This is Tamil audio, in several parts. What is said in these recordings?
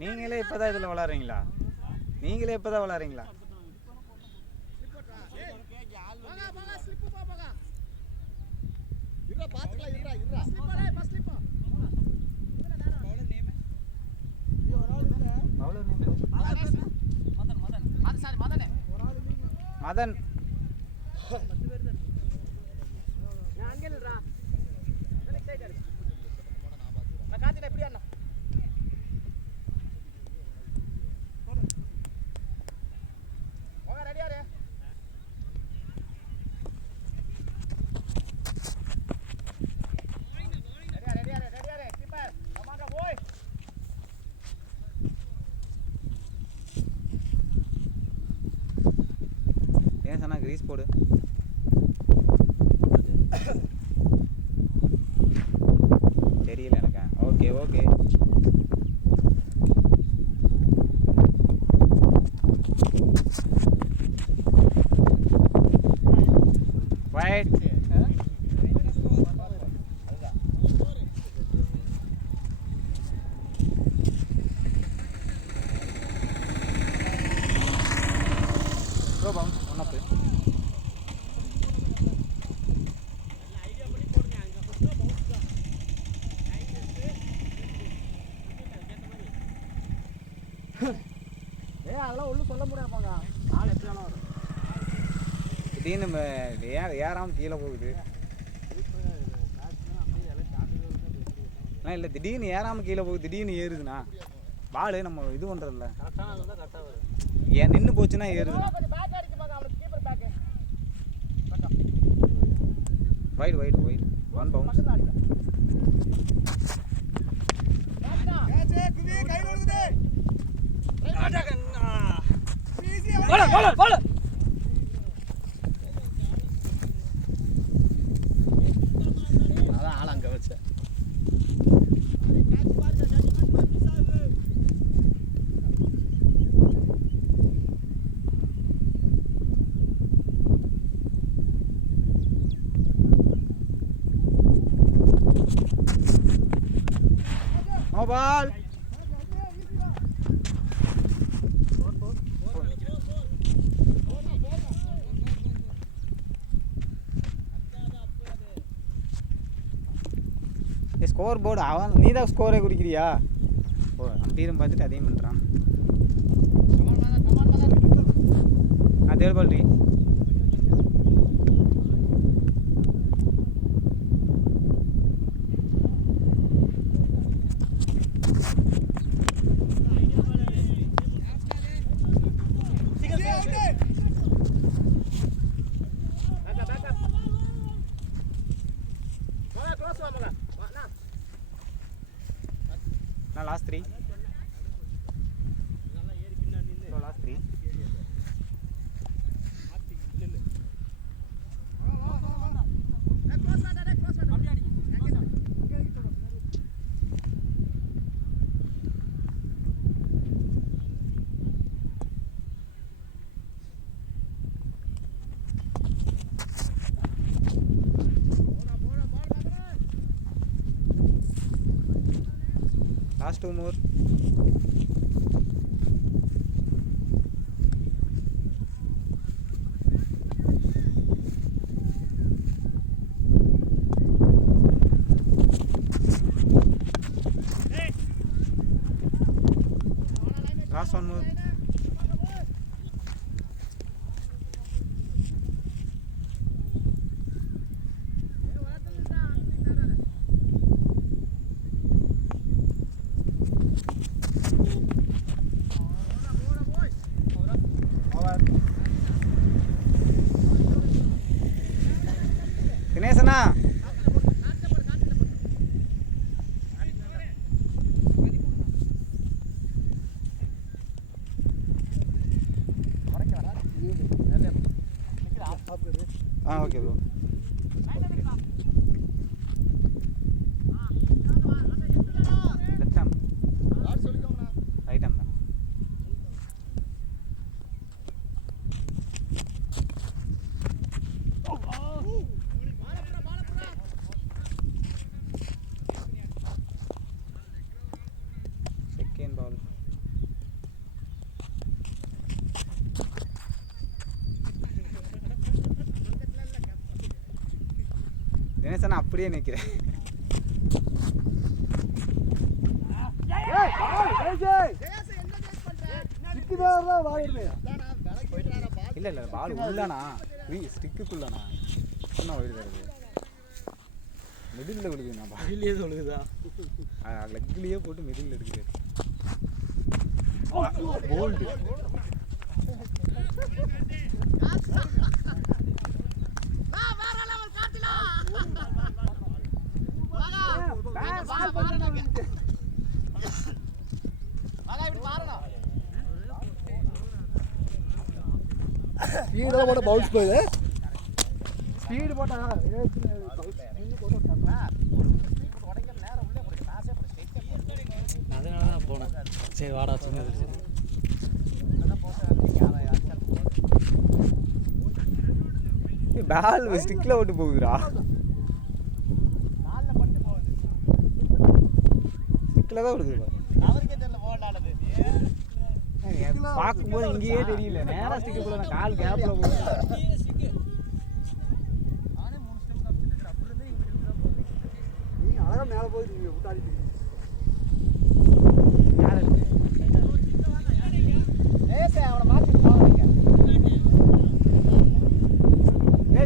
நீங்களே இப்போதான் இதில் விளாட்றீங்களா? நீங்களே இப்போதான் விளாட்றீங்களா? மதன் ஏன் சொன்னா கிரீஸ் போடு. தெரியல எனக்கு. Okay okay wide. Bro bounce one up. அதெல்லாம் ஒன்றும் சொல்ல முடியாமாங்க. நாள் எப்படி வேணாலும் வரும். திடீர்னு ஏறாமல் கீழே போகுது. இல்லை திடீர்னு ஏறாமல் கீழே போகுது, திடீர்னு ஏறுதுண்ணா. பால் நம்ம இது பண்ணுறதில்ல. ஏன் நின்று போச்சுன்னா ஏறுதுண்ணா. Wide wide wide one bounce. அதான் ஆள் அங்கே வச்ச நோ பால். ஸ்கோர் போர்டு அவன் நீ தான் ஸ்கோரே குடிக்கிறியா? ஓ அம்பீரும் பார்த்துட்டு அதையும் பண்ணுறான். நான் தேர்ட் பால் ரீ. Last 3. Last 3. Last 2 more. Last 1 more. நினைச்சா அப்படியே நிற்கிறேன். இல்லை இல்லை பால் உள்ளானா ஸ்டிக்குக்குள்ளண்ணா என்ன ஒழுது வருது மிடில் விழுகுதுண்ணா வெளியே சொல்லுதா லெக்லேயே போட்டு மிடில் எடுக்குது. போல்டு ஸ்பீடாக போட பவுன்ஸ் போகுது. ஸ்பீடு போட்டா அதனால தான் போனேன். சரி வாடா சின்னது. பால் ஸ்டிக்ல ஓட்டு போகுதுடா. ஸ்டிக்ல தான் ஓடுது. பார்க்கும்போது இங்கேயே தெரியல. நேரா ஸ்டிக்குள்ள கால் கேப்ல போகுது. அழகா மேலே போய் விட்டாடிட்டு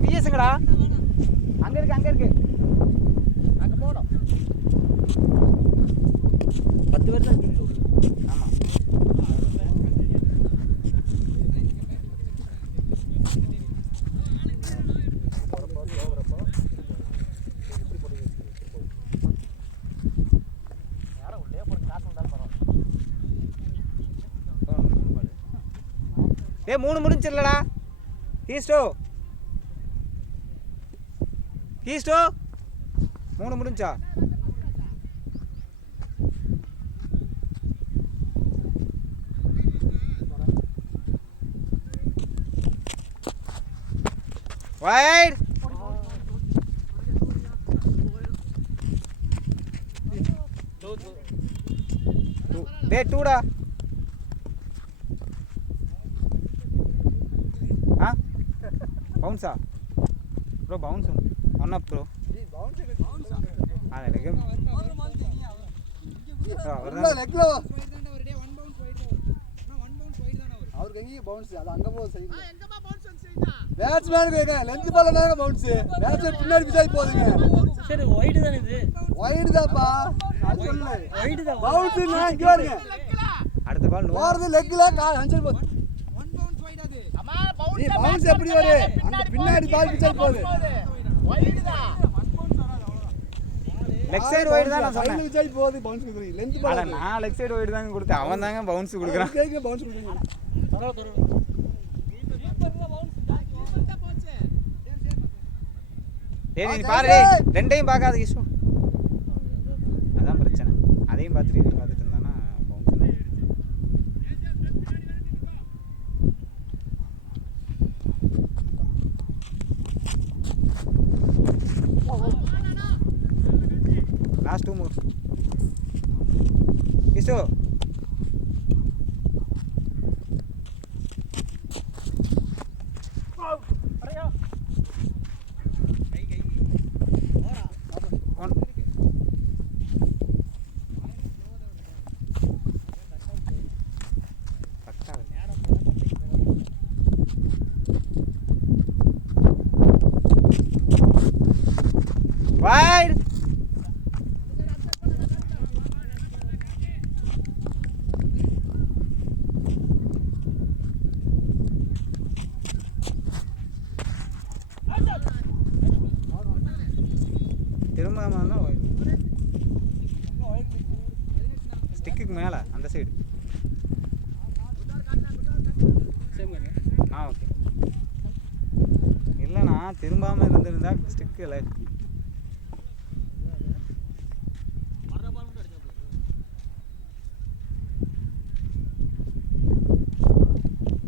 விஎஸ்ங்கடா அங்க இருக்கு அங்க இருக்கு அங்க போடும் 10 பேர் தான் இருக்கீங்க. ஆமா ஏ 3 முடிஞ்சிடலடா. கீஸ்டோ 3 முடிஞ்சா? வைட் டே 2டா. பவுன்ஸா bro? Bounce one up bro. அதான் லெக் அவருக்கு எங்கேயும் பவுன்ஸ் அது அங்கே போகுது. சைடு பேட்ஸ்மேனுக்கு லென்த் பால் தாங்க பவுன்ஸ். பேட்ஸ்மேன் பின்னாடி பிசாடி போகுதுங்க. சரி ஒயிட் தானே இது? ஒயிட் தான்ப்பா. அது சொல்லு ஒயிட் தான். பவுன்ஸ் நான் இங்கே பாருங்க. அடுத்த பால் போறது லெக்ல கால் ஹஞ்சல் போகுது. நீ பவுன்ஸ் எப்படி வரு? அங்க பின்னாடி பால் பிசாடி போகுது. லெக் சைடு வைடு தான் நான் சொன்னேன். பிசாடி போகுது பவுன்ஸ் கொடுக்குறீங்க. லென்த் பால் அட நான் லெக் சைடு வைடு தாங்க கொடுத்தேன். அவன் தாங்க பவுன்ஸ் கொடுக்குறான். கேக்க பவுன்ஸ் கொடுக்குறீங்க. டேய் நீ பாரு டேய். ரெண்டையும் பார்க்காத கிஷோ. அதான் பிரச்சனை. அதையும் பார்த்துட்டு இதையும் பார்த்துட்டு இருந்தானா பவுன்ஸ். லாஸ்ட் 2 மூவ் கிஷோ. Wide. திரும்பாம ஸ்டிக்குக்கு மேலே அந்த சைடு. ஆ ஓகே. இல்லைண்ணா திரும்பாமல் இருந்திருந்தா ஸ்டிக்கு இல்லை.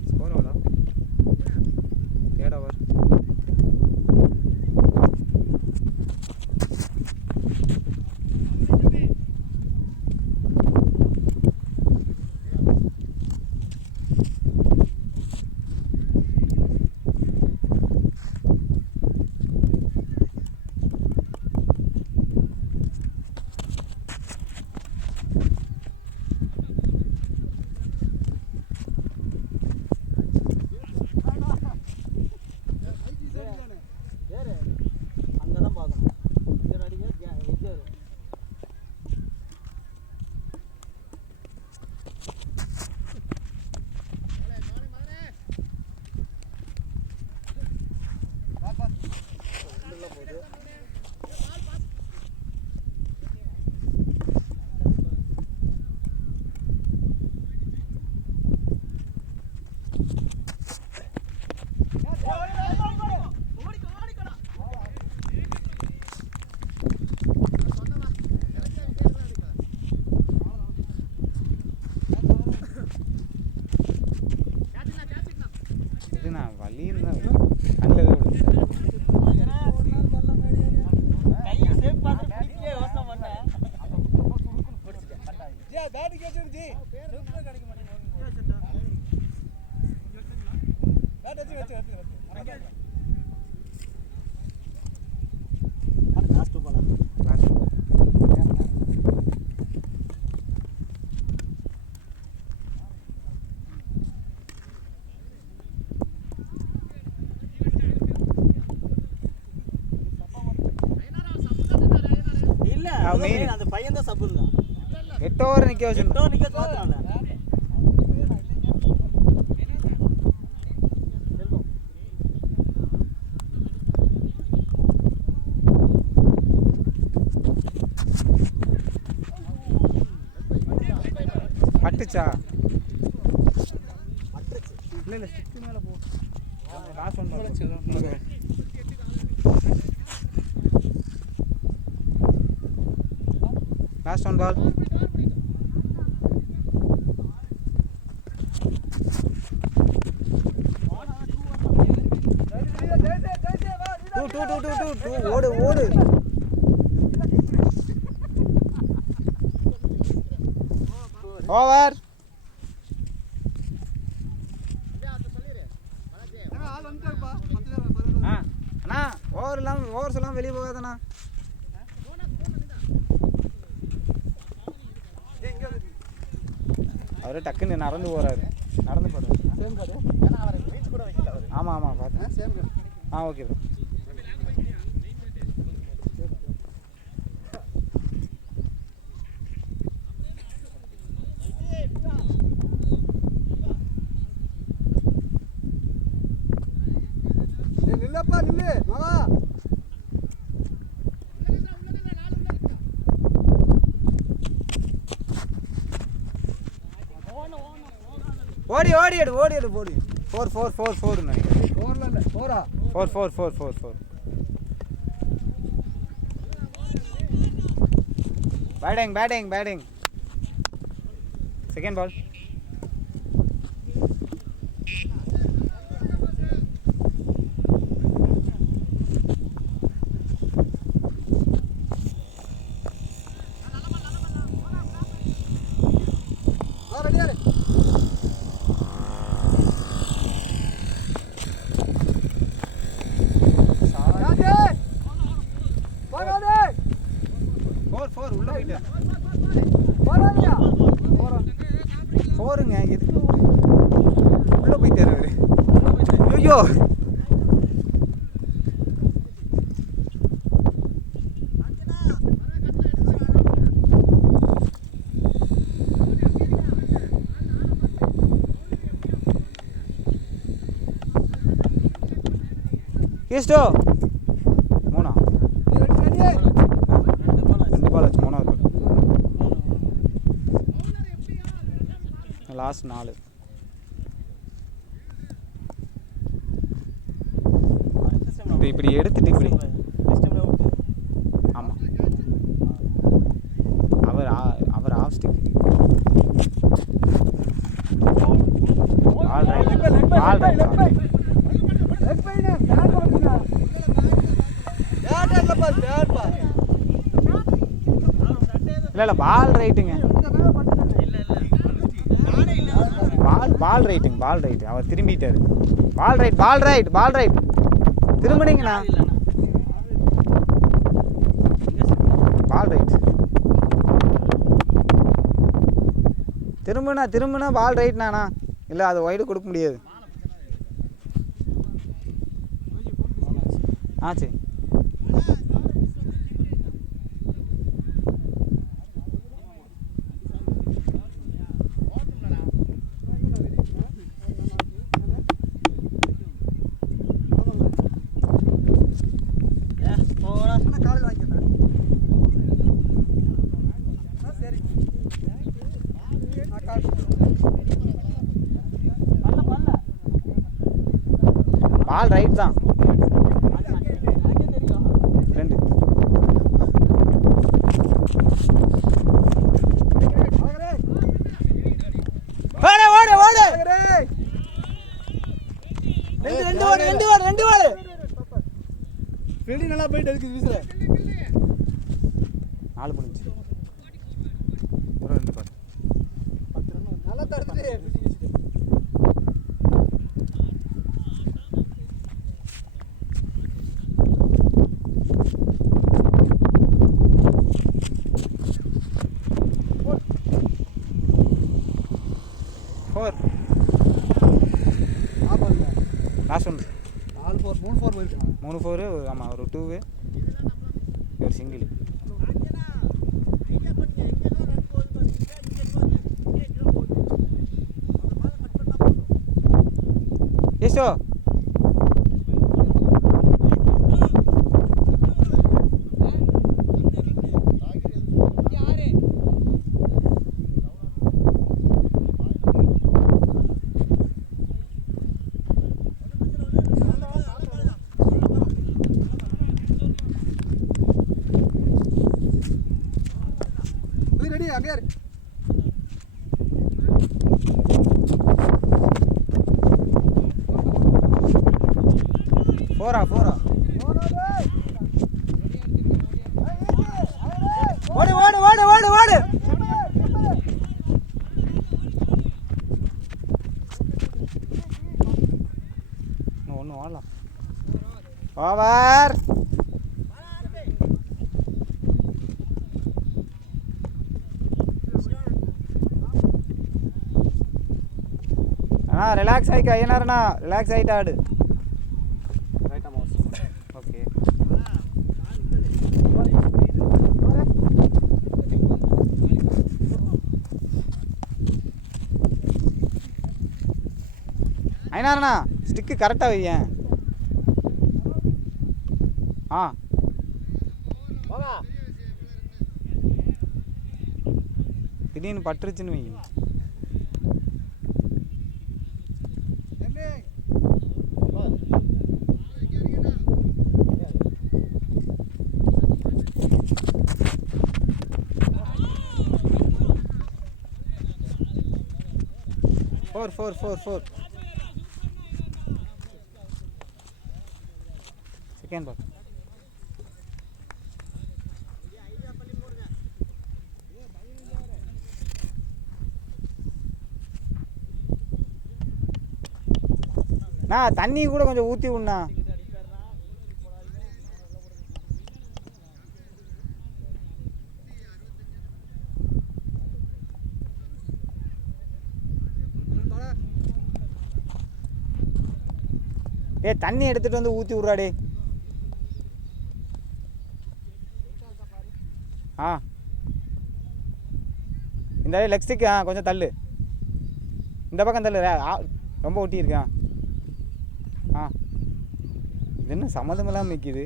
ஸ்கோர் எவ்வளோ? 3rd over. பேட் கேட்ச் ஜி பேட் வச்சு லாஸ்ட் பால் இல்ல அந்த பையன் தான் சப்பு இருந்தான் 8 ஓவர் நிக்க வச்சிருந்தோம். நிக்க மாட்டானே பட்டுச்சா இல்ல ஸ்டிக் மேல போ. Last one ball. Last one ball. ஓடு ஓடு. ஓவர். அண்ணா ஓவர் சொல்லாம வெளியே போகாதண்ணா. அவரு டக்குன்னு நடந்து போறாரு. நடந்து போறாரு. ஆமாம் ஆமாம் பார்த்தேன். Okay bro. நில்லப்பா நில்லு மகா ஓடி ஓடி எடு ஓடி எடு போடி. 4 நினைக்கிறேன். 4 இல்ல 4ஆ 4. பேட்டிங். Second ball. ரெடியா உள்ள போயிட்டு போறானியா போருங்க. எதுக்கு உள்ள போயிட்டாரு அவரு. ஐயோ கீஸ்டோ 3 2 பால் ஆச்சு. 3வது பால். லாஸ்ட் 4. இப்படி எடுத்துட்டு இப்படி. ஆமாம் அவர் ஆஃப் ஸ்டிக். All right. இல்ல பால் ரைட்டுங்க. Ball right. அவர் திரும்பிட்டாரு. Ball right. திரும்பினீங்கண்ணா. Ball right. திரும்பினா பால் ரைட்ண்ணா. இல்லை அது ஒய்டு கொடுக்க முடியாது. சரி. பால் ரைட் தான். 2 ஓடு. ஃபீல்டிங் நல்லா போயிட்டு இருக்கு வீசுற. 4 முடிஞ்சு. 2 பால். லாஸ்ட் ஒன்று 4 4 3 4 போயிருக்கான் 3 4 ஆமாம் ஒரு 2 ஒரு சிங்கிள். ஏசோ ரெடி அங்கே யாரு போரா ஓடு ஓடு ஓடு ஓடு ஓடு. ஒன்று ஓடலாம். ஓவர். அண்ணா ரிலாக்ஸ் ஆகிக்க ஐயனாருண்ணா, ரிலாக்ஸ் ஆகிட்டு ஆடு. ஓகே ஐயனாருண்ணா ஸ்டிக்கு கரெக்டாக வையேன். ஆ திடீர்னு பட்டுருச்சுன்னு வைங்க. four. Second ball. நான் தண்ணி கூட கொஞ்சம் ஊற்றி விடணா. தண்ணி எடுத்துட்டு வந்து ஊற்றி விட்றாடே. ஆ இந்த லெக் ஸ்டிக் கொஞ்சம் தள்ளு, இந்த பக்கம் தள்ளு, ரொம்ப ஒட்டி இருக்கேன். இது என்ன சம்மந்தம் இல்லாமல் நிற்கிது.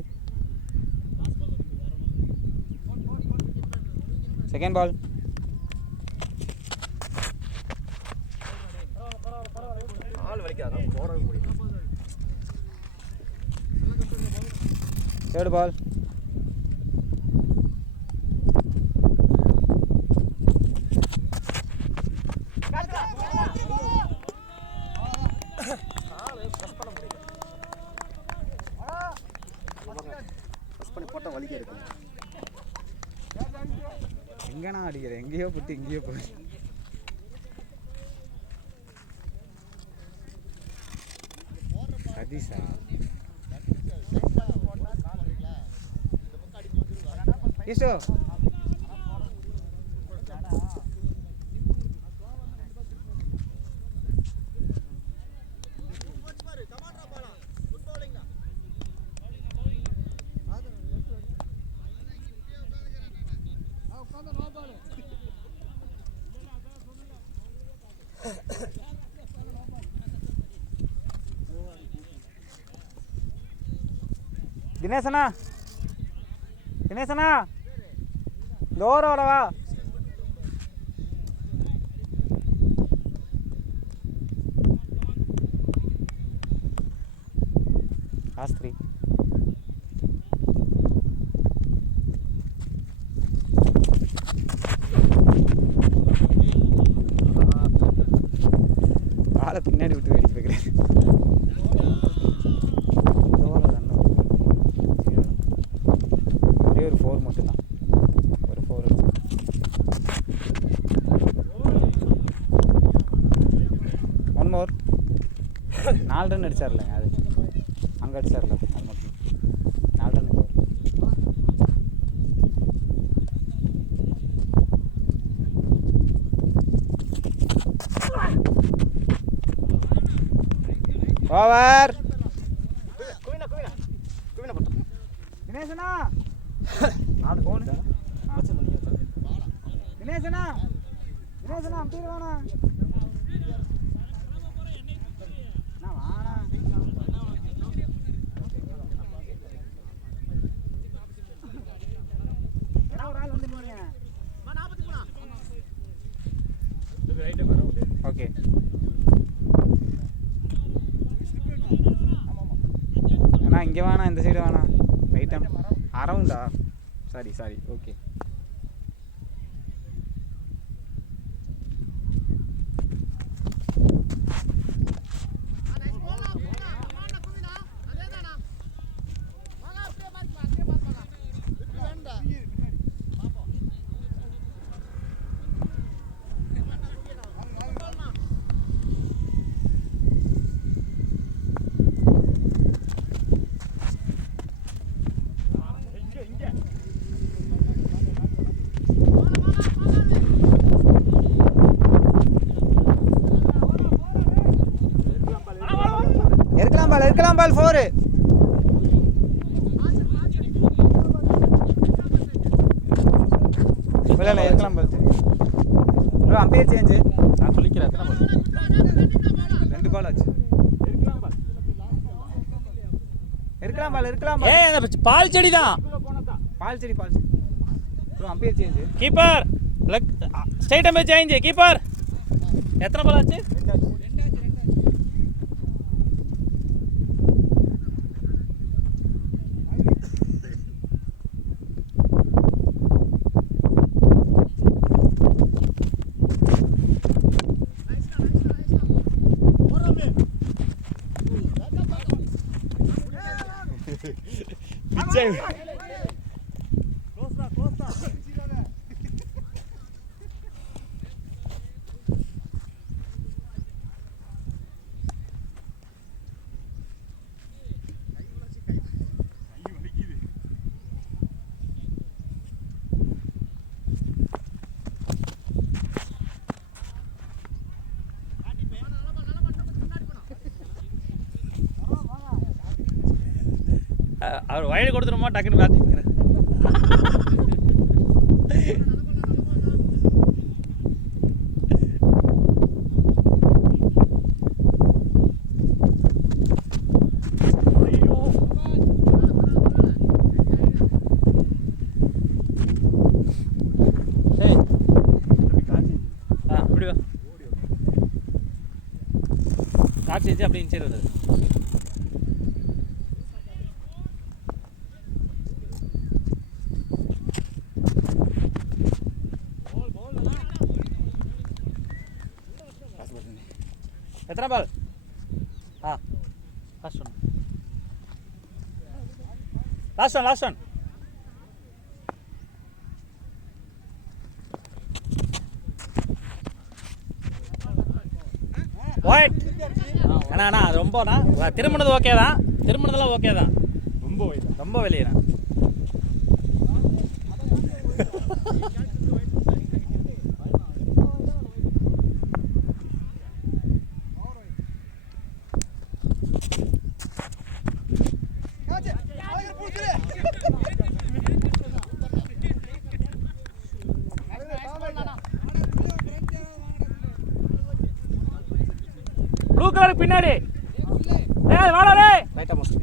Second ball. Third ball. எங்கண்ணா அடிக்கிற, எங்கேயோ குட்டி எங்கேயோ போய். சதீஷா ஈசோ தினேசனா, தினேசனா தோரோடவா. சாஸ்திரி ஆளை பின்னாடி விட்டு வேடிக்கை பார்க்குறேன். ஒரே ஒரு 4 மட்டும்தான், ஒரு 4. One more. 4 ரன் அடிச்சார்லங்க, அது அங்கே அடிச்சார்ல, அது மட்டும் 4 ரன். ஓவர். தினேசனா நாலு போன் வச்சு பண்ணிக்க தினேசனா தினேசனா அப்படியே வாணா நான் வாணா ஒரு ஆள் வந்து போறீங்க ஓகே அண்ணா இங்கே வேணா இந்த சைடு வேணா ரைட்டம் அரவுண்டா சாரி ஓகே இருக்கலாம் பால் 4 இல்ல இருக்கலாம் பால் ப்ரோ அம்பையர் சேஞ்ச் நான் சொல்லிக்கிறேன் எத்தனை பால் 2 பால் ஆச்சு இருக்கலாம் பால் ஏய் அந்த பால் செடி தான் பால் செடி bro umpire change keeper leg straight umpire change keeper எத்தனை பால் ஆச்சு அவர் வயது கொடுத்துருமா டக்குன்னு பார்த்துக்கிறேன் அப்படி வா காற்று செஞ்சு அப்படி சரி வந்தது எத்தனை பால் லாஸ்ட் ஒன் ஒயிட் அண்ணா அது ரொம்பண்ணா திரும்பினது ஓகே தான் திரும்பினதெல்லாம் ஓகே தான் ரொம்ப வெளியேண்ணா ப்ளூ கலர் பின்னாடி ஏய் வாடா டேய் ரைட்டா மோஸ்ட்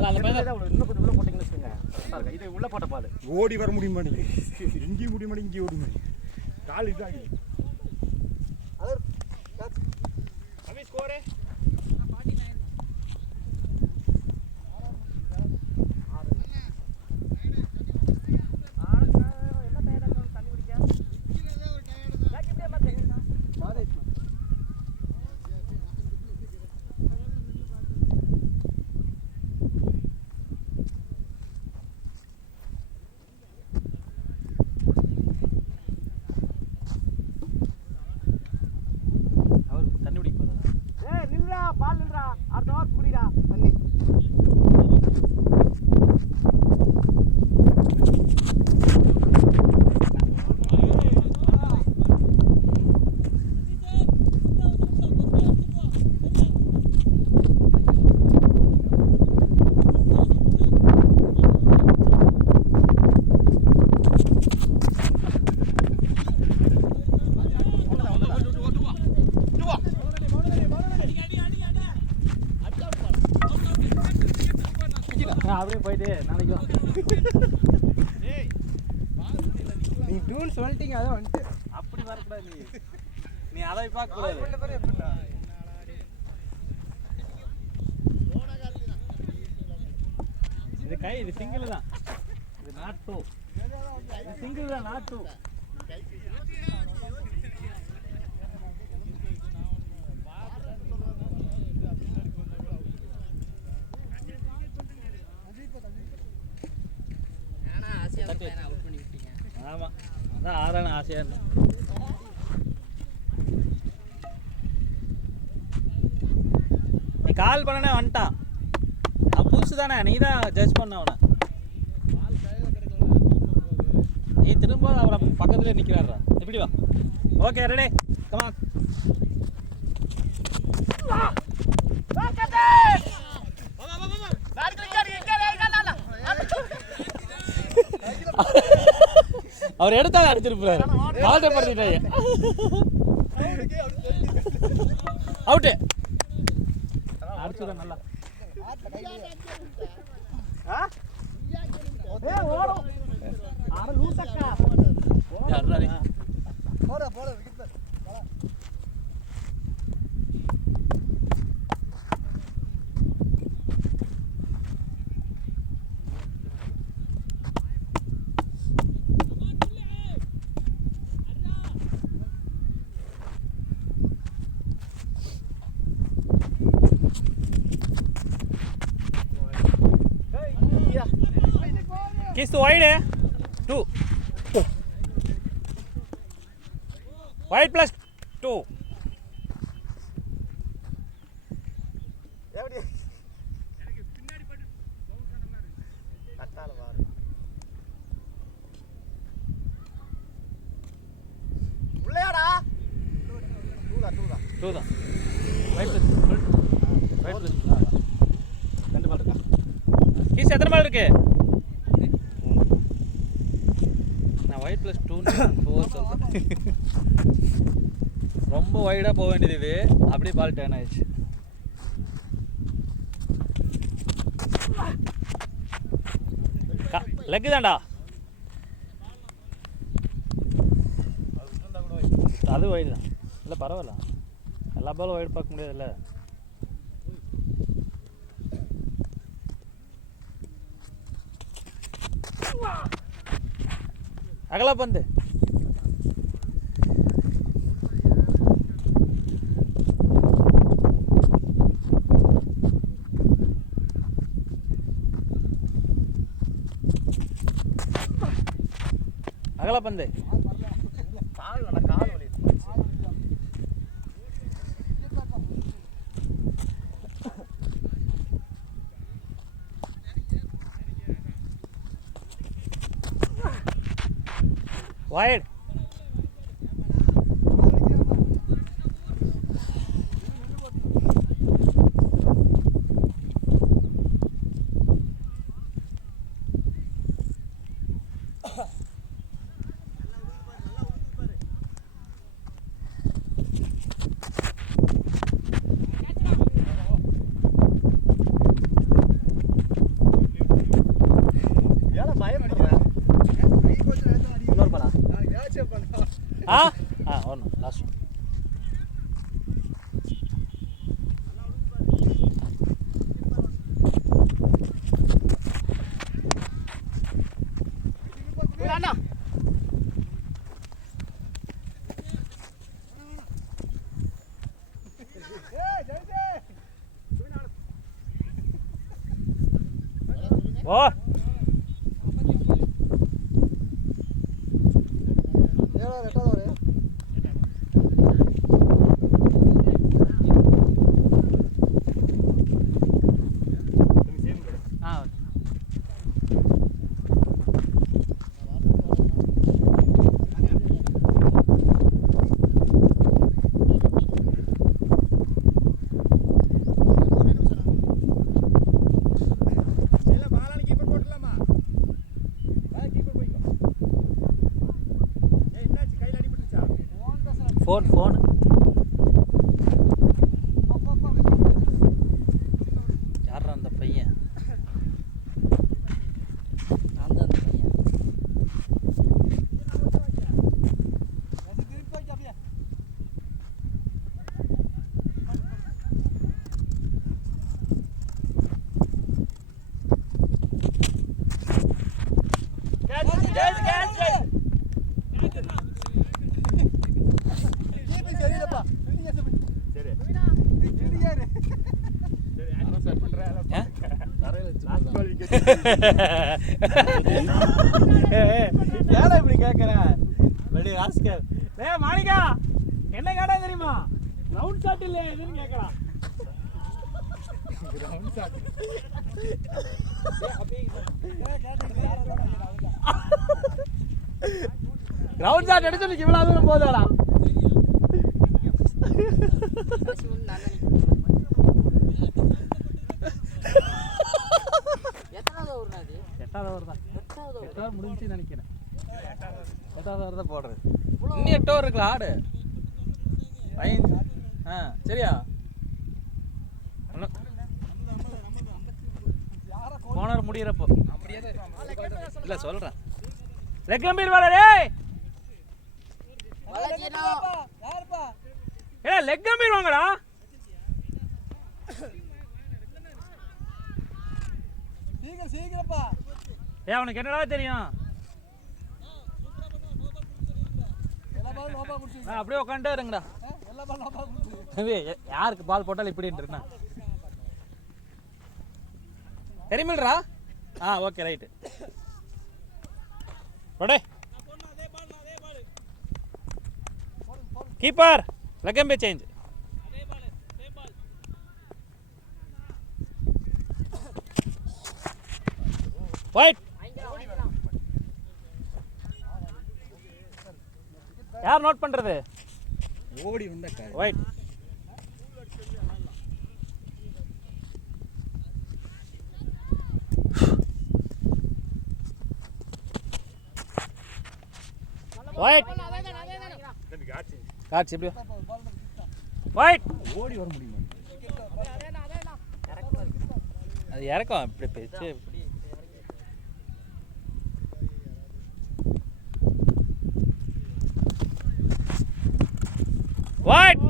அந்த பையன் இன்னும் கொஞ்சம் உள்ள போட்டீங்கன்னு வெச்சுங்க பாருங்க இது உள்ள போட்ட பால் ஓடி வர முடிய மாட்டேங்குது எங்கேயும் முடிய மாட்டேங்குது இங்கே ஓடி முடியும் கால் இதாகி அவி ஸ்கோர் அவர் தண்ணி குடிக்க போறாரா டே நாளைக்கு வா. நீ டூன்னு சொல்லிட்டீங்க அதான் வந்துட்டு. அப்படி வரக்கூடாது நீ. நீ அதை பார்க்கக்கூடாது. இது கை இது சிங்கிள் தான். இது நாட் டூ. இது சிங்கிள் தான் நாட் டூ. ஆமா அதான் ஆறான ஆசையா இருந்தேன். நீ கால் பண்ணனே வந்துட்டான். அவன் புதுசு தானே, நீ தான் ஜட்ஜ் பண்ண அவனை. நீ திரும்ப அவரை பக்கத்துலேயே நிற்கிறாரா. எப்படி வா. Okay ready come on. அவர் எடுத்தாங்க அடிச்சிருப்பாரு. பால்ட்ட படுத்திட்டாங்க. அவுட்டு அடிச்சுட நல்லா. Kiss wide 2. Wide plus 2. எப்படி எனக்கு பின்னாடி பட்டு பவுன்ஸ் ஆன மாதிரி கட்டால பாரு. உள்ளேடா. 2 தான். Wide plus. Wide plus. ரெண்டு பால் இருக்கா? கிஸ் எத்தனை பால் இருக்கு? நான் ஒயிட் ப்ளஸ் 2 சொல்கிறேன். ரொம்ப வைடாக போக வேண்டியது இது. அப்படியே பால் டர்ன் ஆயிடுச்சு. லெக்கு தான்டா. அது வைடு தான். இல்லை பரவாயில்ல, எல்லா பாலும் வைடு பார்க்க முடியாதுல்ல. அகலா பந்து. அகலா பந்து. கால் வலி. Wide. ஏல பயப்படுறேன். இன்னொரு பாலா. ஒன்று லாஸ்ட். ஓ ஃபோன் யாரா அந்த பையன்? ஏடா இப்படி கேட்குற வெளியே ராஸ்கர் மாணிக்கா என்ன கேட்டா தெரியுமா ரவுண்ட் ஷாட் இல்லையா இதுன்னு கேட்கலாம் ரவுண்ட் ஷாட் எடுத்து இவ்வளவு தூரம் போதாடா எட்டாவது முடிஞ்சு நினைக்கிறேன். எட்டாவது தான் போடுறது. இன்னும் 8 ஓவர் இருக்குல்ல ஆடு. 5 சரியா? போனர் முடியறப்போ இல்ல சொல்றேன். லெக் கம்பீர் வாடா டேய். யாருப்பா? ஏய் லெக் கம்பீர் வாங்கடா. சீக்கிரப்பா. ஏய் அவனுக்கு என்னடா தெரியும்? அப்படியே உட்காந்துட்டே இருங்கடா. யாருக்கு பால் போட்டாலும் இப்படி இருக்குண்ணா தெரியுமில்றா? Okay right. போடே கீப்பர் லெக்கம்பே சேஞ்ச். ஒயிட் யார் நோட் பண்றது? ஓடி வந்த ஒயிட் ஒயிட் காட்சி எப்படி ஒயிட் ஓடி வர முடியுமா? அது இறக்கம் இப்படி பேச்சு ஒயிட்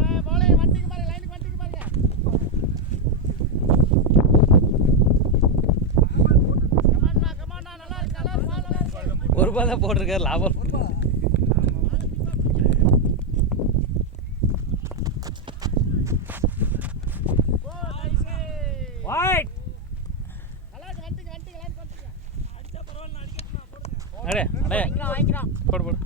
ஒரு பால் போட்டிருக்காரு லாபம். அடே அடே போடு போடு.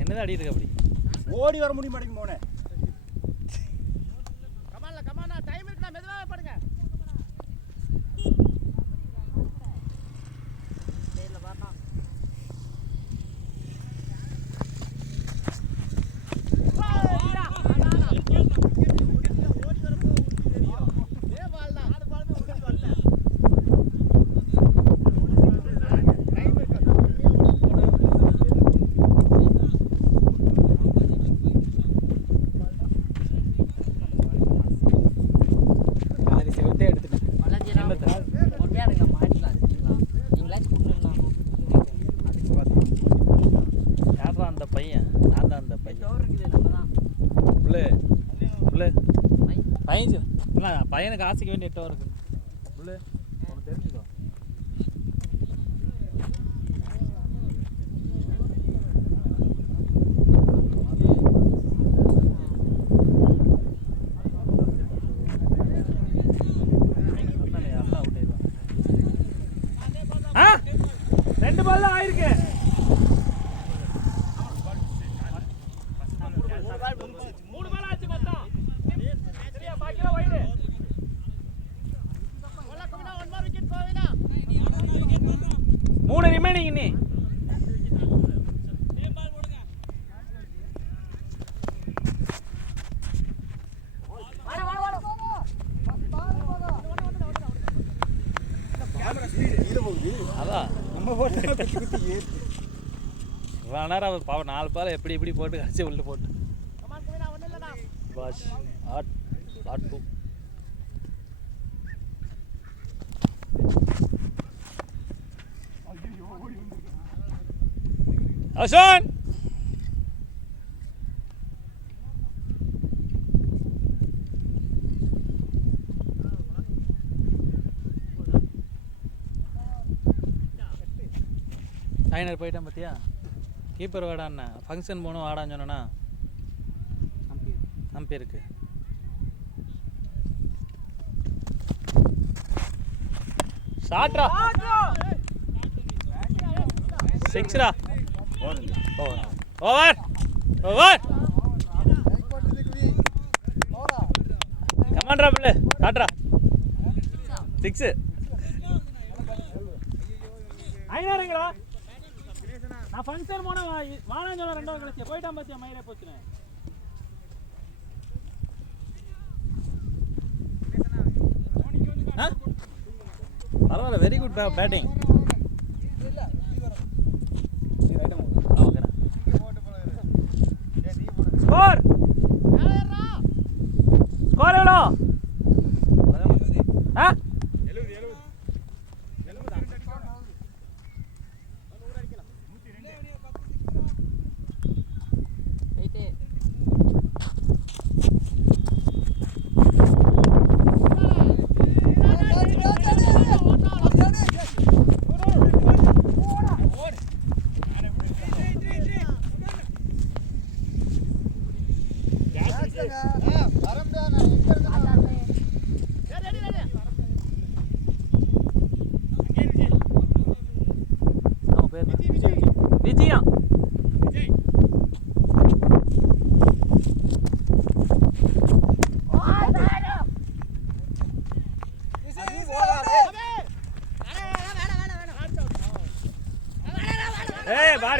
என்னதான் அடி இருக்கு அப்படி ஓடி வர முடிய மாட்டேங்குது மோனே. டைம் இருக்குடா மெதுவா படுங்க. அந்த பையன் நான் தான் அந்த பையன் பயஞ்சு இல்லை பையனுக்கு ஆசைக்க வேண்டிய 8 இருக்கு உள்ள உனக்கு தெரிஞ்சுக்கோ. ரெண்டு பால் தான் ஆயிருக்கு. மூணு ரிமைனிங் இன்னி. அதான் நம்ம போட்டு குத்தி குத்தி ஏறி இவ்வளோ நேரம் அவர் பாவம் 4 பால் எப்படி இப்படி போட்டு கடைசி உள்ள போட்டு பாஷ் ஆட் 2 அசோன் ஐநர் போயிட்டான் பார்த்தியா கீப்பர் வாடாண்ணா ஃபங்க்ஷன் போகணும் வாடான்னு சொன்னா அம்பேருக்கு ஷாட்ரா 6 ஓவர் ஓவர் கமான்ரா பிள்ளை ஷாட்ரா 6 ஐநூறுங்களா நான் ஃபங்க்ஷன் போனால் வானான்னு சொல்ல 2 கழிச்சு போயிட்டான் பார்த்தியா மயிரே போச்சுனேன் பரவாயில்ல very good batting score score எவ்வளோ ஆ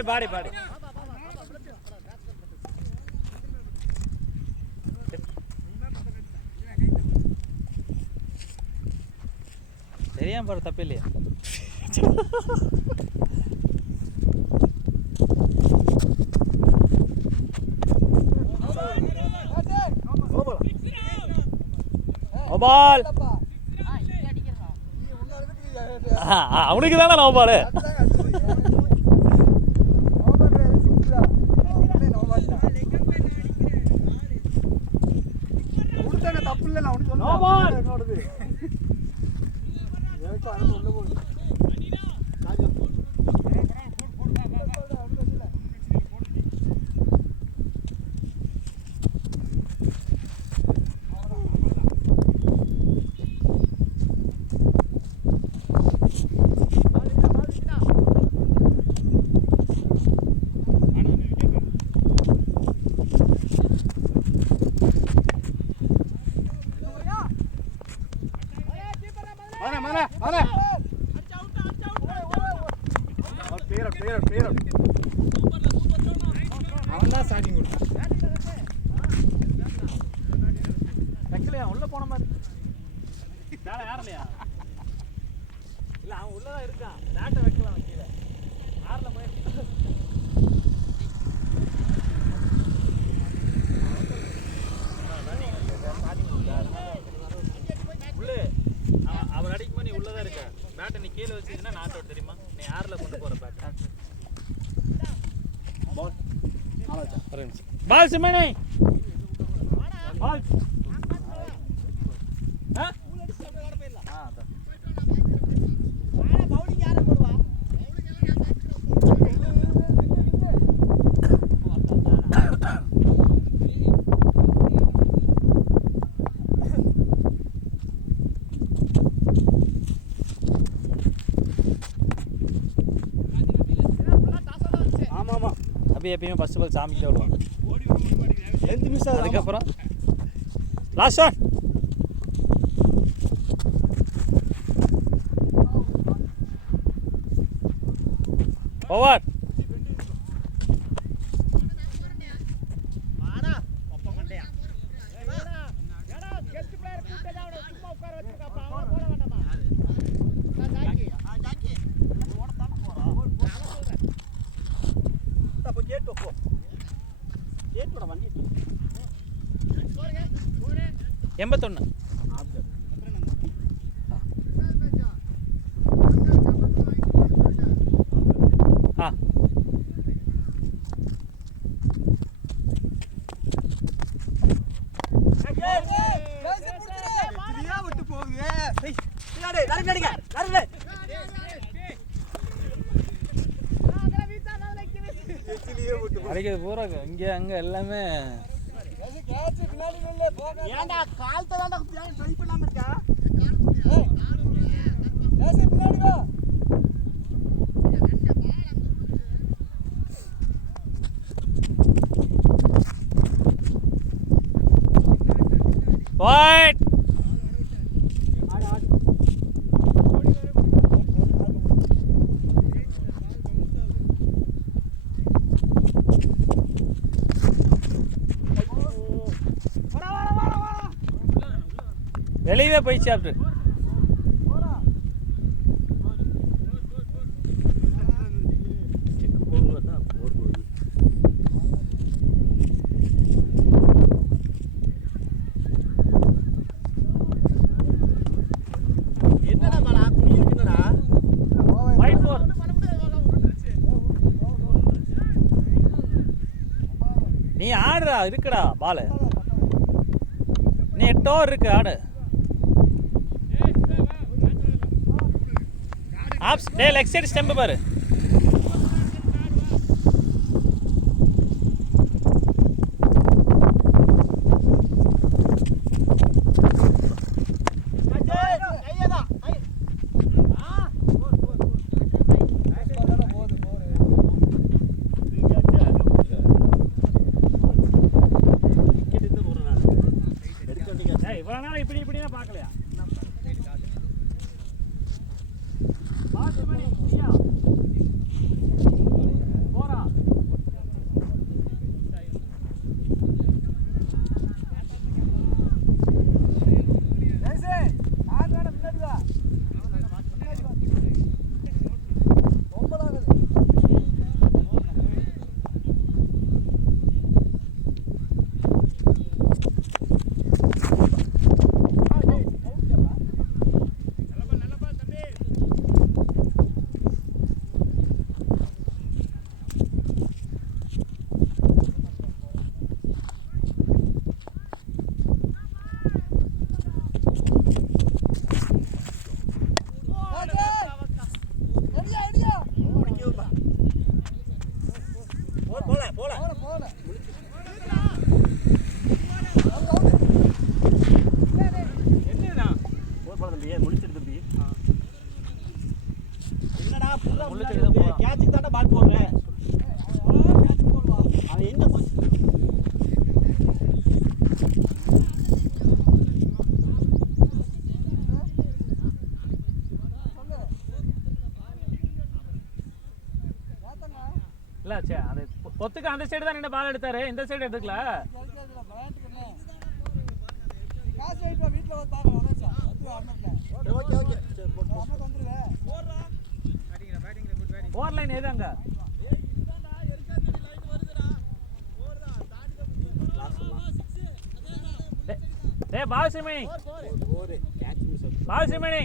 バリバリதெரியாம பாரு தப்பு இல்லையா பால் அவனுக்கு தானே நோ பால் உள்ள போன மாதிரி வேலை யாரலையா இல்ல அவன் உள்ளதான் இருக்கான் பேட்டை வைக்கலாம் கீழே யாரில் போய் உள்ளே அவர் அடிக்கும் போது நீ உள்ளதான் இருக்க பேட்டை நீ கீழே வச்சீங்கன்னா நாட் அவுட் தெரியுமா நீ யாரில் கொண்டு போற பேட்டை பால் சிம்மனை பால் எப்பயுமே ஃபர்ஸ்ட் பால் சாமிக்கிட்ட விடுவாங்க அதுக்கப்புறம் லாஸ்ட் ஒன் ஓவர் எண்பத்தொன்று. ஆ விட்டு போகுது. அடிக்கிறது பூரா இங்கே அங்கே எல்லாமே. ஏன்டா கால் தடவை ட்ரை பண்ணாம இருக்கா? White. வெளியவே போய் சாப்பிட்டு நீ ஆடுறா இருக்குடா பாலு. நீ 8 ஓவர் இருக்கு ஆடு. ஆப்ஸ் டே லெக் சைடு ஸ்டெம்ப் பாரு. இவ்வளோ நாள் இப்படி இப்படின்னா பார்க்கலையா? போறா இல்ல சே அது பொத்துக்கு அந்த சைடு தான் நின்று பால் எடுத்தாரு. இந்த சைடு எடுக்கல. ஓவர் லைன் ஏது அங்க? டேய் பால் சிமணி, பால் சிமணி.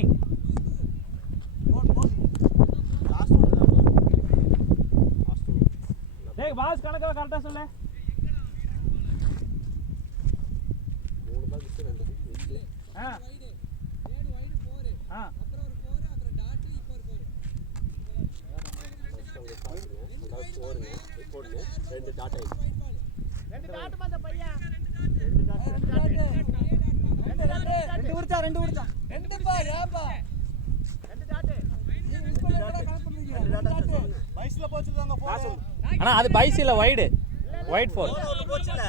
டேய் பாஸ் கணக்குல கரெக்டா சொல்லு. ஆ ஆ ரெண்டு டாட் அந்த பையன் ரெண்டு உரிச்சா ரெண்டு பா ஏப்பா ரெண்டு டாட் நீ விஸ்பல கணக்கு பண்ணுவீங்க. பைஸ்ல போச்சுதாங்க போர். அண்ணா அது பைஸ் இல்ல வைட். White four. போச்சுல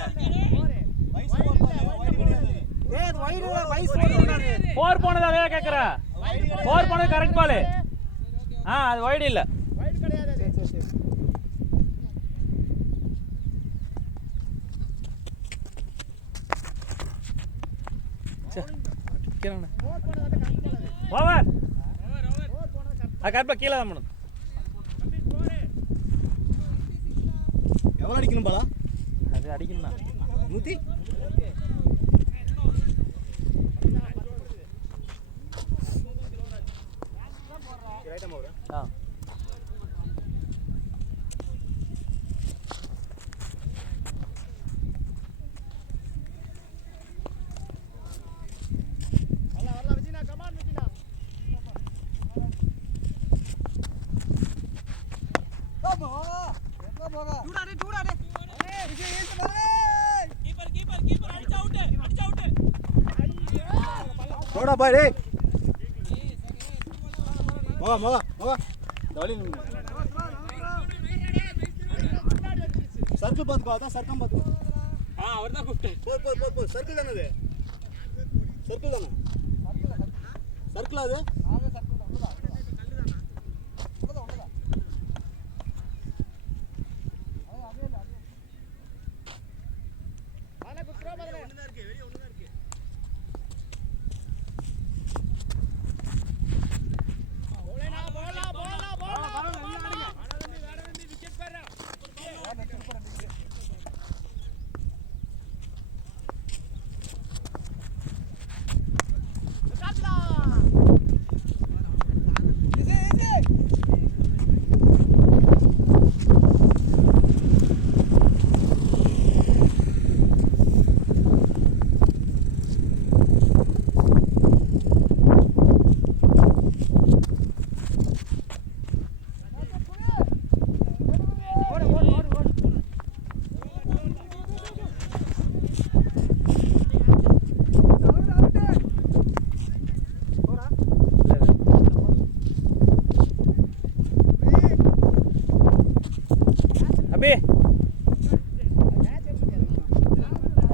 பைஸ் வைட் கிடையாது. ஏய் வைட் இல்ல பைஸ் போடுறானே. ஃபோர் போனது அதே கேக்குறா. ஃபோர் போனது கரெக்ட் பால். அது வைட் இல்ல. வைட் கிடையாது. சரி ஓவர். கரெக்டா கீழே தான் போனது. எவ்வளோ அடிக்கணும் பாலா? அது அடிக்கணும் 100. ஆ போடா பாய் டேய். மோகா மோகா மோகா இந்த வழி சர்க்கிள் பார்த்துக்கோ. அதான் சர்க்கம் பார்த்துக்கோ. அவர் தான் கூப்பிட்டேன். போ சர்க்கிள் தானே அது? சர்க்கிள் தானே? சர்க்கிள் அது? அபி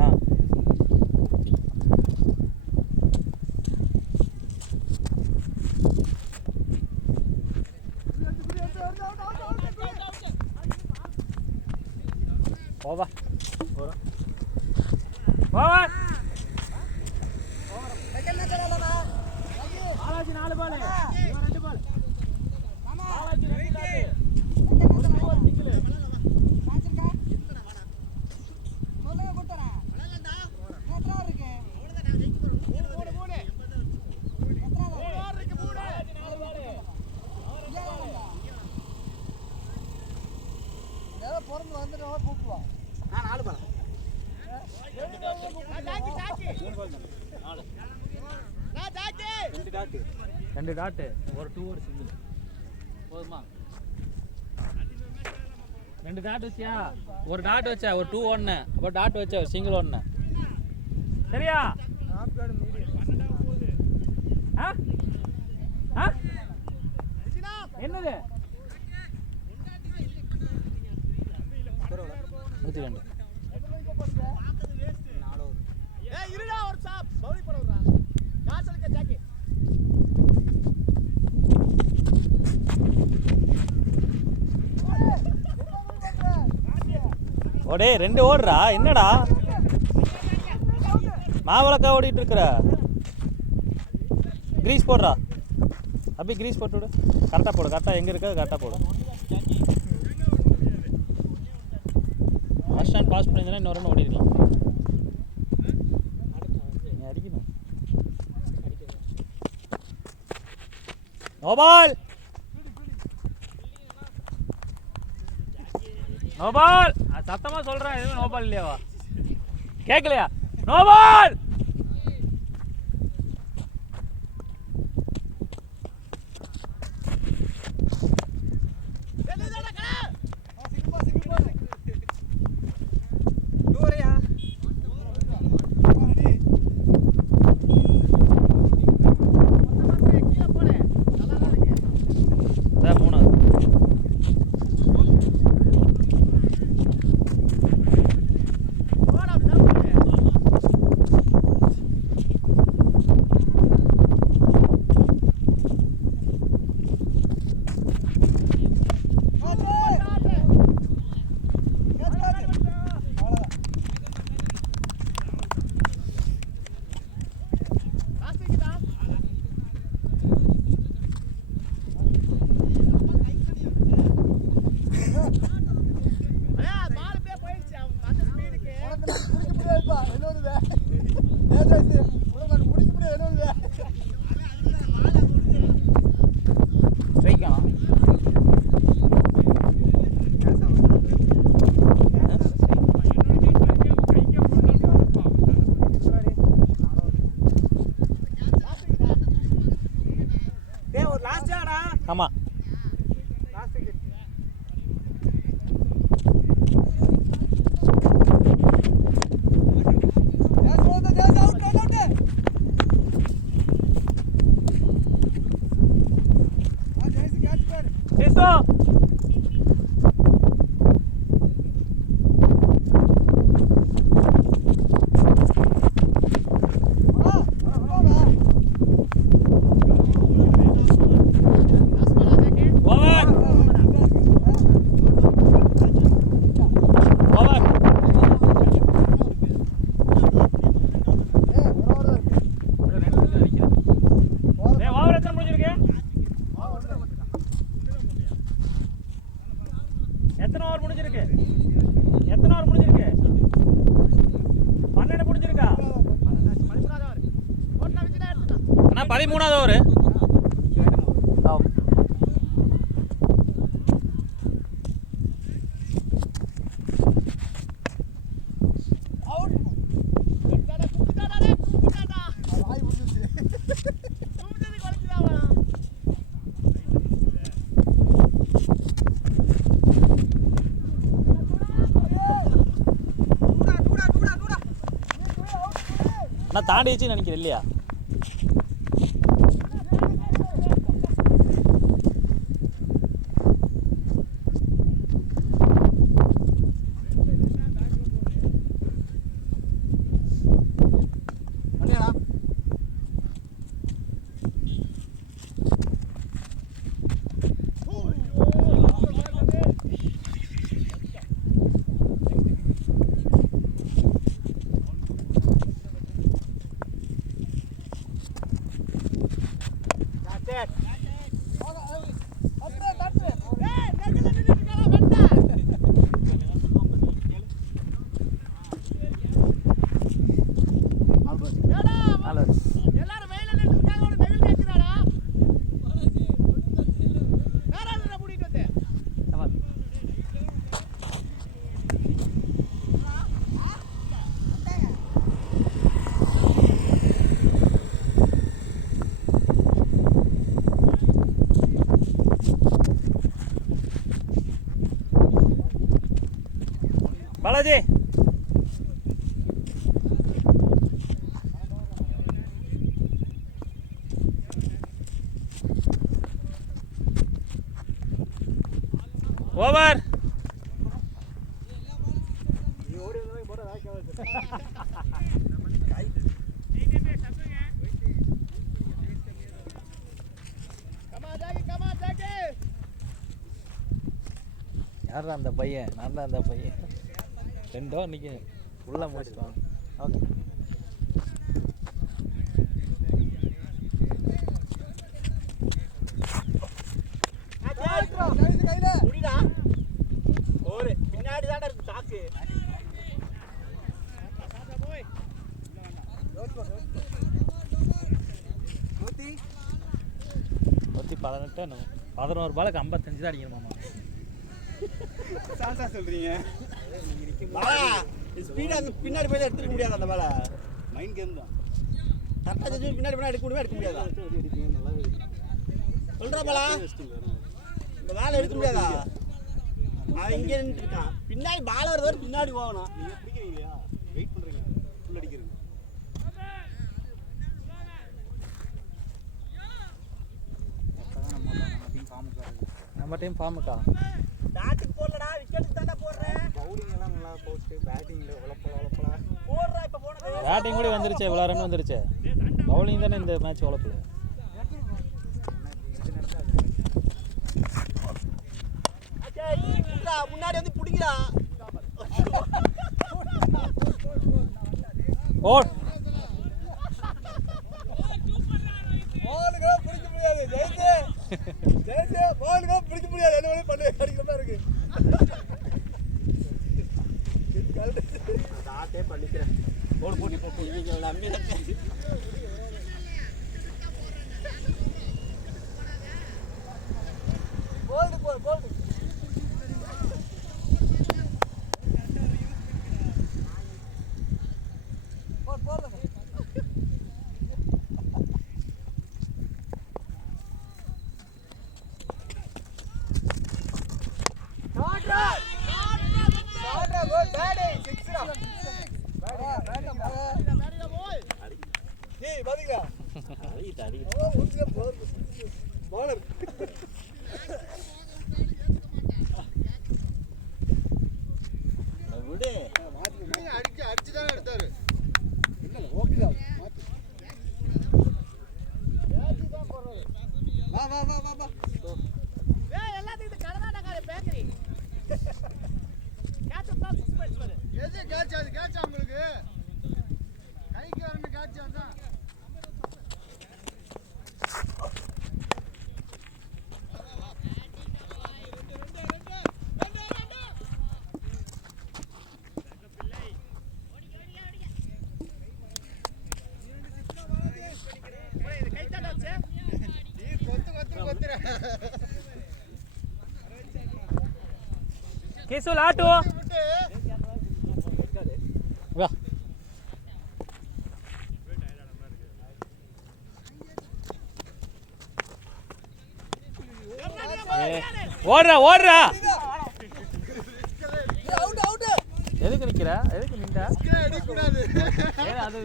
ஆ போவா போவா பாலாஜி 4 பால், இவன் 2 பால். பாலாஜி 2 டாட். பிறந்து வந்துடுவா கூப்பிடுவா. நான் 4 பால். ரெண்டு டாட்டு ஒரு 2 ஒரு சிங்கிள் போதுமா? 2 டாட் வச்சியா? ஒரு டாட் வச்சா ஒரு 2 1 ஒரு டாட் வச்சா ஒரு சிங்கிள் 1 சரியா? ஆ ஆ என்னது 102 ஏய் இருடா ஒரு சாப் பவுலிங் பண்ண விடுறா. காசலுக்கு ஜாக்கி. ஓடே 2 ஓடுறா என்னடா மாவளக்கா ஓடிட்டு இருக்கிற? கிரீஸ் போடுறா அபி, கிரீஸ் போட்டு விடு. கரெக்டாக போடு. கரெக்டாக எங்கே இருக்க கரெக்டாக போடு. ஃபர்ஸ்ட் ஸ்டாண்ட் பாஸ் பண்ணியிருந்தா இன்னொரு ரன் ஓடிருக்கலாம். நீ அடிக்கணும். நோபால் நோபால் சத்தமாக சொல்கிறேன். எதுவும் நோபால் இல்லையாவா? கேட்கலையா? நோபால் எத்தனை ஓவர் முடிஞ்சிருக்கு? எத்தனை ஓவர் முடிஞ்சிருக்கு? 12 முடிஞ்சிருக்கா? அண்ணா 13வது ஓவர். வாய் முடிஞ்சிச்சு. அண்ணா தாண்டிடுச்சுன்னு நினைக்கிறேன் இல்லையா? பண்ணியாண்ணா? நாலு ரன். பாலாஜி ஓவர். யாரா அந்த பையன்? நான் தான் அந்த பையன். 2 ஓவர் நிற்க ஃபுல்லாக முடிச்சிட்டான். ஓகே. நூற்றி 18 11 பாலுக்கு 55 தான் அடிக்கணுமாமா. சான்ஸா சொல்றீங்க? பின்னாடி போய் எடுத்துக்க முடியாது அந்த வேலை. மைண்ட் கேம் தான். கரெக்டாக செஞ்சு பின்னாடி எடுக்க முடியாதா? சொல்றா பாலா, இந்த வேலை எடுக்க முடியாதா? அவன் இங்கே நின்றுட்டு இருக்கான். பின்னாடி பால் வரது வரை பின்னாடி போகணும். நீங்க பிடிக்கிறீங்களா? வெயிட் பண்றீங்க. ஃபுல் அடிக்கிறீங்க. நம்ம டீம் ஃபார்முக்கா. பேட்டுக்கு போடலடா, விக்கெட்டுக்கு தாண்டா போடுறேன். பவுலிங் எல்லாம் நல்லா போட்டு பேட்டிங்ல உழப்பல போடுறா இப்ப போனது. பேட்டிங் கூட வந்துருச்சு, இவ்வளோ ரன் வந்துருச்சு. பவுலிங் தானே இந்த மேட்ச் உழப்பல. முன்னாடி வந்து பிடிக்கிறா. ஓட். பாலுக்கு பிடிக்க முடியாது. ஜெயிச்சு பாலுக்கு பிடிக்க முடியாது. என்ன வேணும் பண்ணி அடிக்கிற மாதிரி இருக்கு. ஆட்டே பண்ணிக்கிறேன். போடு போட்டு நம்பி போல்டு அடிச்சுதானே எடுத்தாரு. எது கேட்ச் அது கேட்ச் உங்களுக்கு கைக்கு வரணும் கேட்ச் அதான். கேசு லாட்டு வா ஓடுறா ஓடுறா அவுட் அவுட் எதுக்கு நிக்கிற எதுக்கு நின்ற ஏன் அது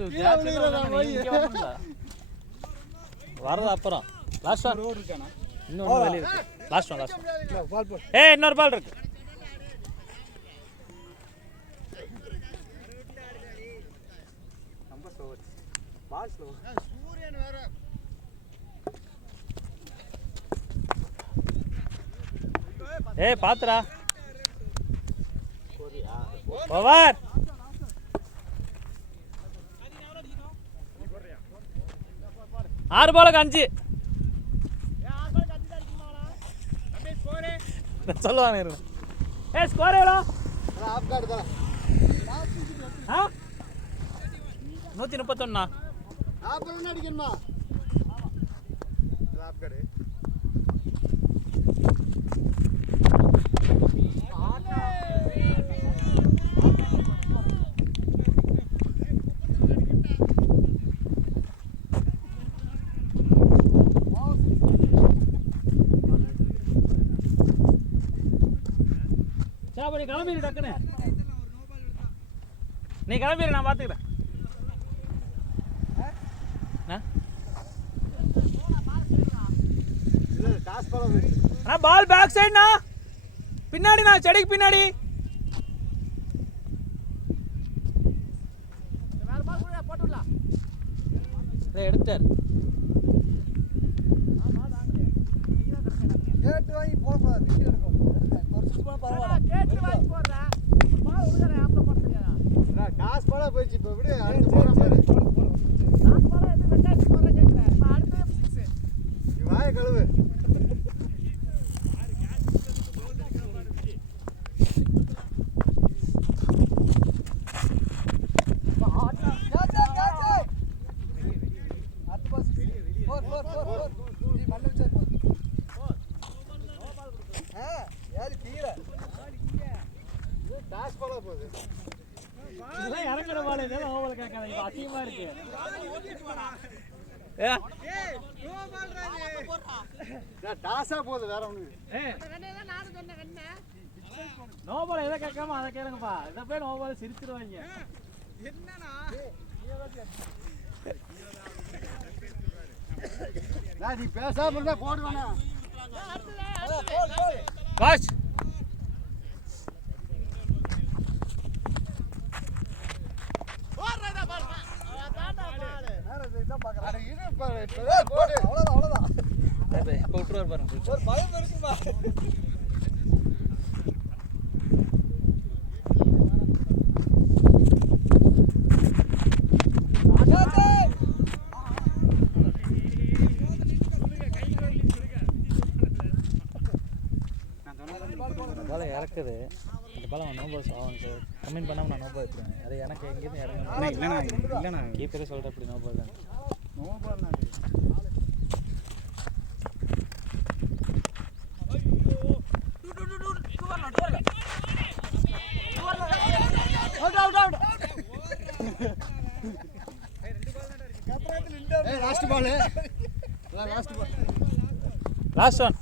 வரது அப்புறம் லாஸ்ட் ஒன் இருக்கானா இன்னொரு வெளிய இருக்கு லாஸ்ட் ஒன் பால் போடு ஏய் இன்னொரு பால் இருக்கு ரொம்ப ஸ்லோ பால் ஸ்லோ சூரியன் வேற ஏய் பாத்துடா ஓவர் 6 பாலுக்கு 5 சொல்லுவாங்க இருங்க ஏய் ஸ்கோர் எவ்வளோ ஆஃப் கார்டு தான் ஆ 131 ஆஃப் கார்டு அடிக்கணுமா ஆஃப் கார்டு நீ கிளம்பிடு டக்குன்னு நீ கிளம்பிடு நான் பார்த்துக்கிறேன் டாஸ் பால் அண்ணா பால் பேக் சைடுண்ணா பின்னாடிண்ணா செடிக்கு பின்னாடி வேற பால் கூட போட்டு விடலாம் எடுத்தார் கேட் வாங்கி போடக்கூடாது விக்கெட் எடுக்கணும் ஒரு சுத்து போனா பரவாயில்ல கேட்டு வாங்கி போடுறேன் பால் உள்ள ஆப்ல போட தெரியாதா டாஸ் பாலா போயிடுச்சு இப்போ விடு அடுத்து போற பாரு நான் பால் எது வெட்டாச்சு போற கேக்குறேன் நான் அடுத்து 6 நீ வாயை கழுவு டாஸ் பாலா போகுது இதெல்லாம் இறங்குற பால் இதெல்லாம் ஓவல் கேட்காத இப்போ அசிங்கமா இருக்கு டாஸா போகுது வேற ஒண்ணு நோ பால் எதை கேட்காம அதை கேளுங்கப்பா இதை போய் நோ பால் சிரிச்சிருவாங்க நீ பேசாம இருந்தா போடு வேணா வாட்ச் போடு அவ்வளவுதான் இப்போ விட்டுருவார் பாருங்க ஒரு பயம் இருக்குமா பால் இறக்குது இந்த பால் நோ பால் ஆகும் சார் கமெண்ட் பண்ணாமல் நான் நோ பால் எடுத்துருவேன் அது எனக்கு எங்கேருந்து இறங்க இல்லைண்ணா கீப்பரே சொல்கிறேன் அப்படி நோ பால் தான் last ball last ball last one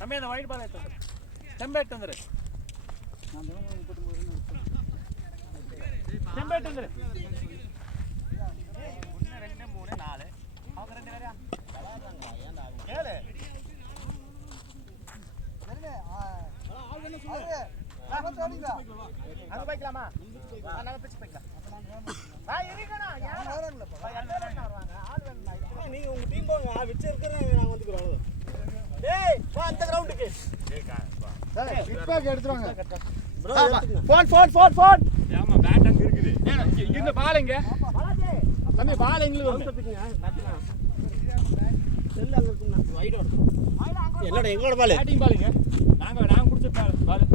தம்பி அந்த ஒயிட் பால் எடுத்து செம்பை எடுத்து வந்துரு செம்பை எடுத்து வந்துரு 1 2 3 4 அவங்க 2 பேரா ஏழு அங்க போய்க்கலாமா நாங்க பிச்சு போய்க்கலாம் இருக்கணும் நீங்க உங்க டீம் போங்க விச்சு இருக்கிறேன் நாங்க வந்துக்கிறோம் டேய் வா அந்த கிரவுண்டுக்கு பிட்பேக் எடுத்துவாங்க ஃபோன் ஏமா பேட் அங்க இருக்குது இங்க இந்த பால் எங்க தம்பி பால் எங்களுக்கு வந்து செல் அங்க இருக்குங்க வைடோட என்னோட எங்களோட பால் பேட்டிங் பால் எங்க நாங்க குடிச்ச பால்